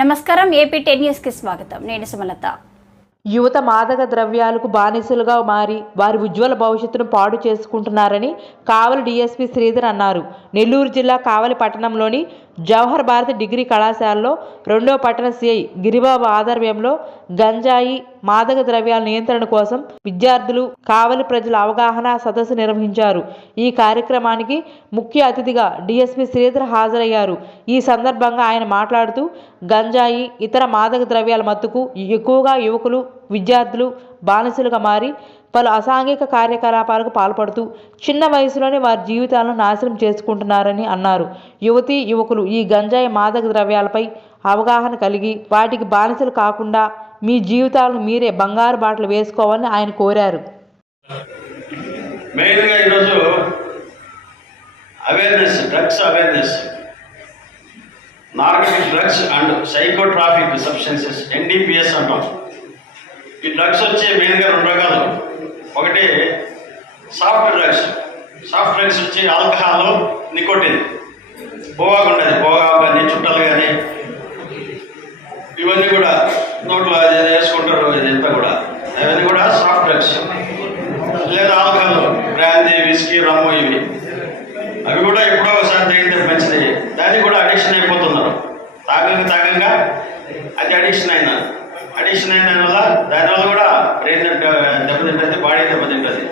నమస్కారం AP ten న్యూస్కి స్వాగతం. నేను సుమలత. యువత మాదక ద్రవ్యాలకు బానిసలుగా మారి వారి ఉజ్వల భవిష్యత్తును పాడు చేసుకుంటున్నారని కావలి డీఎస్పీ శ్రీధర్ అన్నారు. నెల్లూరు జిల్లా కావలి పట్టణంలోని జవహర్ భారతి డిగ్రీ కళాశాలలో రెండో పట్టణ సిఐ గిరిబాబు ఆధ్వర్యంలో గంజాయి మాదక ద్రవ్యాల నియంత్రణ కోసం విద్యార్థులు కావలి ప్రజల అవగాహన సదస్సు నిర్వహించారు. ఈ కార్యక్రమానికి ముఖ్య అతిథిగా డిఎస్పి శ్రీధర్ హాజరయ్యారు. ఈ సందర్భంగా ఆయన మాట్లాడుతూ గంజాయి ఇతర మాదక ద్రవ్యాల మత్తుకు ఎక్కువగా యువకులు విద్యార్థులు బానిసలుగా మారి పలు అసాంఘిక కార్యకలాపాలకు పాల్పడుతూ చిన్న వయసులోనే వారి జీవితాలను నాశనం చేసుకుంటున్నారని అన్నారు. యువతీ యువకులు ఈ గంజాయి మాదక ద్రవ్యాలపై అవగాహన కలిగి వాటికి బానిసలు కాకుండా మీ జీవితాలను మీరే బంగారు బాటలు వేసుకోవాలని ఆయన కోరారు. మెయిన్గా ఈరోజు awareness drugs awareness narcotic drugs and psychotropic substances NDPS అంటాం. ఈ డ్రగ్స్ వచ్చి మెయిన్గా రెండు రకాలు. ఒకటి సాఫ్ట్ డ్రగ్స్ సాఫ్ట్ డ్రగ్స్ వచ్చి ఆల్కహాల్ నికోటిన్ పోగాకు ఉంటుంది పోగా కానీ చుట్టాలు కానీ ఇవన్నీ కూడా నోట్లో అది ఇది వేసుకుంటారు ఇదంతా కూడా. అవన్నీ కూడా సాఫ్ట్ డ్రగ్స్ లేదా ఆల్కహాల్ బ్రాందీ విస్కీ రమ్ము ఇవి. అవి కూడా ఎప్పుడో ఒకసారి తగిలితే మంచిది దానికి కూడా అడిక్షన్ అయిపోతున్నారు తాగంగా తాగంగా అది అడిక్షన్ అయినా అడిక్షన్ అయిన వల్ల దానివల్ల కూడా బ్రెయిన్ దెబ్బతింటుంది బాడీ దెబ్బతింటుంది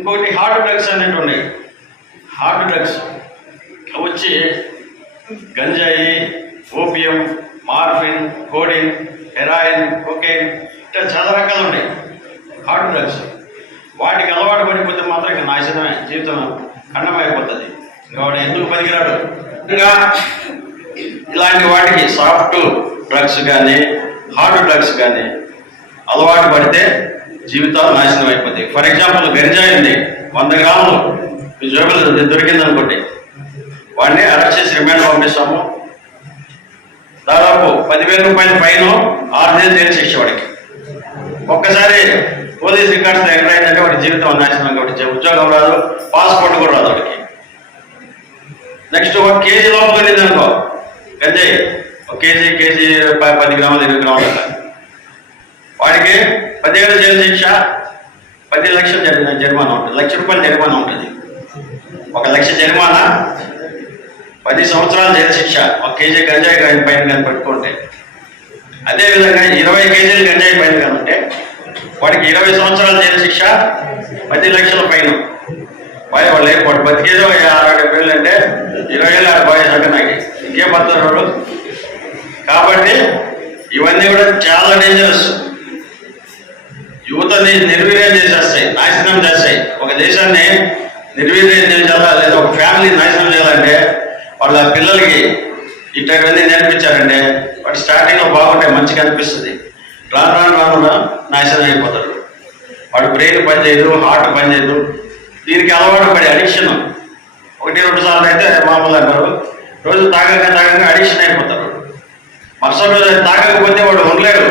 ఇంకోటి హార్ట్ డ్రగ్స్ అనేవి ఉన్నాయి. హార్ట్ డ్రగ్స్ వచ్చి గంజాయి opium morphine codeine heroin cocaine ఇట్లా చాలా రకాలు ఉన్నాయి. హార్డ్ డ్రగ్స్ వాటికి అలవాటు పడిపోతే మాత్రం ఇక నాశనమే జీవితం ఖండమైపోతుంది ఇంకా వాడు ఎందుకు పనికిరాడు? ఇంకా ఇలాంటి వాటికి సాఫ్ట్ డ్రగ్స్ కానీ హార్డ్ డ్రగ్స్ కానీ అలవాటు పడితే జీవితాలు నాశనం అయిపోతాయి. ఫర్ ఎగ్జాంపుల్ గంజాయి ఉంది. వంద గ్రాములు. జోబులు దొరికింది అనుకోండి. వాడిని అరెస్ట్ చేసి రిమాండ్ పంపిస్తాము. దాదాపు పదివేల రూపాయల పైన ఆరు నెలలు జైలు శిక్ష వాడికి ఒక్కసారి పోలీస్ రికార్డ్స్ ఎక్కడ అయిందంటే వాడి జీవితం నాశనం కాబట్టి ఉద్యోగం రాదు. పాస్పోర్ట్ కూడా రాదు వాడికి. నెక్స్ట్ ఒక కేజీ లోపల వెళ్ళింది అనుకో. గంజాయి. ఒక కేజీ కేజీ పది గ్రాములు ఇరవై గ్రాములు వాడికి పదిహేడు జైలు శిక్ష పది లక్షల జరి- జరిమానా ఉంటుంది. లక్ష రూపాయలు జరిమానా ఉంటుంది. ఒక లక్ష జరిమానా పది సంవత్సరాల జైలు శిక్ష. ఒక కేజీ గంజాయి పైన కానీ పట్టుకుంటే. అదేవిధంగా ఇరవై కేజీలు గంజాయి పైన కానీ ఉంటే వాడికి ఇరవై సంవత్సరాల జైలు శిక్ష పది లక్షల పైన. బాయ్ వాళ్ళు ఏర్పాటు. బతికేదో అరవై వేలు అంటే ఇరవై ఏళ్ళు ఆరు బాయ్ అంటే నాకు. ఇంకేం పడతారు కాబట్టి ఇవన్నీ కూడా చాలా డేంజరస్ యువతని నిర్వీర్యం చేసేస్తాయి నాశనం చేస్తాయి. ఒక దేశాన్ని నిర్వీర్యం చేయాలా లేదా ఒక ఫ్యామిలీ నాశనం చేయాలంటే వాళ్ళ పిల్లలకి ఇట్లాంటివన్నీ నేర్పించారంటే వాటి స్టార్టింగ్లో బాగుంటాయి మంచిగా అనిపిస్తుంది. రాను రాను రాను నాశనం అయిపోతాడు వాడు బ్రెయిన్ పనిచేయదు హార్ట్ పనిచేయదు. దీనికి అలవాటు పడే అడిక్షన్ ఒకటి రెండు సార్లు అయితే మామూలు అంటారు. రోజు తాగక తాగక అడిక్షన్ అయిపోతారు. మరుసటి రోజు తాగకపోతే వాడు ఉండలేడు.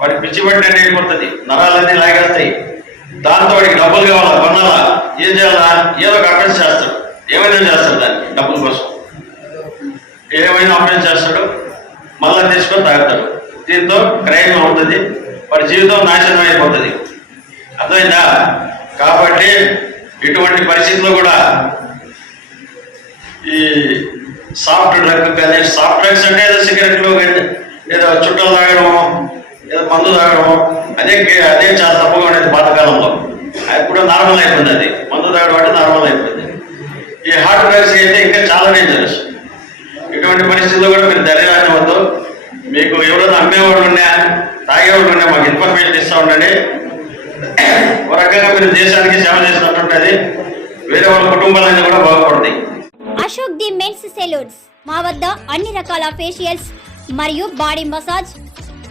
వాడి పిచ్చి పట్టే నేర్పడుతుంది నరాలన్నీ లాగేస్తాయి. దాంతో వాడికి డబ్బులు కావాలా? కొనాలా? ఏం చేయాలా? ఏదో ఒక అఫెన్స్ చేస్తాడు. ఏమైనా చేస్తాడు దానికి డబ్బుల కోసం. ఏమైనా అఫెన్స్ చేస్తాడు మళ్ళా తీసుకొని తాగుతాడు. దీంతో క్రైమ్ అవుతుంది వాడి జీవితం నాశనం అయిపోతుంది. అర్థమైందా? కాబట్టి ఇటువంటి పరిస్థితుల్లో కూడా ఈ సాఫ్ట్ డ్రగ్ కానీ సాఫ్ట్ డ్రగ్స్ అంటే ఏదో సిగరెట్లు కానీ ఏదో చుట్టాలు తాగడం ఏదో మందు తాగడము అదే అదే చాలా తప్పుగా ఉండేది పాతకాలంలో. అది కూడా నార్మల్ అయిపోయింది అది. మందు తాగడం అంటే నార్మల్ అయిపోయింది. ఈ హార్ట్ డ్రగ్స్ అయితే ఇంకా చాలా డేంజరస్ ఇటువంటి పరిస్థితుల్లో కూడా మీరు ధైర్యాన్ని వద్దు. మీకు ఎవరైనా అమ్మేవాళ్ళు ఉన్నా తాగేవాళ్ళు ఉన్నా మాకు ఇన్ఫర్మేషన్ ఇస్తూ ఉండండి. ఒక రకంగా మీరు దేశానికి సేవ చేసినట్టు వేరే వాళ్ళ కుటుంబాలన్నీ కూడా బాగుపడతాయి అశోక్ ది మెన్స్ సెలూన్స్. మా వద్ద అన్ని రకాల ఫేషియల్స్ మరియు బాడీ మసాజ్